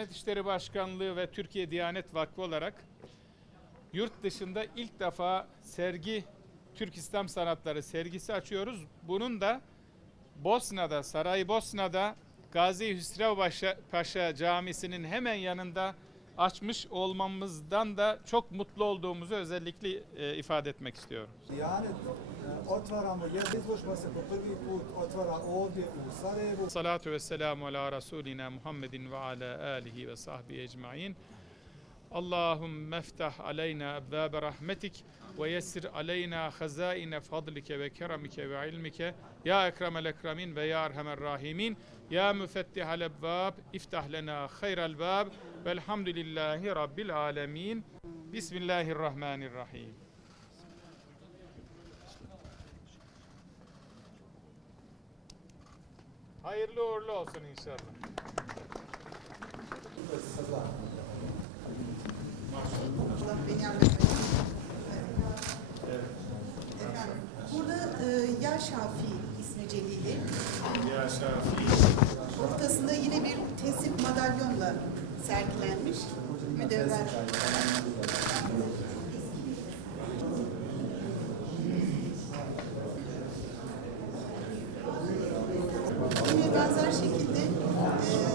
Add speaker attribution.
Speaker 1: Diyanet İşleri Başkanlığı ve Türkiye Diyanet Vakfı olarak yurt dışında ilk defa sergi Türk İslam Sanatları sergisi açıyoruz. Bunun da Bosna'da, Saray Bosna'da Gazi Hüsrev Paşa Camisi'nin hemen yanında açmış olmamızdan da çok mutlu olduğumuzu özellikle e, ifade etmek istiyorum.
Speaker 2: E, otvaramo, jedna izložba se po prvi put otvara ovdje u Sarajevu.
Speaker 1: Salatu ve selamu ala Resulina Muhammedin ve ala alihi ve sahbihi ecmain. اللهم افتح علينا أبواب رحمتك ويسر علينا خزائن فضلك وكرمك وعلمك يا أكرم الأكرمين ويا أرحم الراحمين يا مفتح الأبواب افتح لنا خير الباب والحمد لله رب العالمين بسم الله الرحمن الرحيم Hayırlı uğurlu olsun inşallah.
Speaker 3: Ee, ya Şafi ismi celili.
Speaker 1: Ya Şafi.
Speaker 3: Ortasında yine bir tesip madalyonla sergilenmiş müdevver. Yine benzer şekilde e,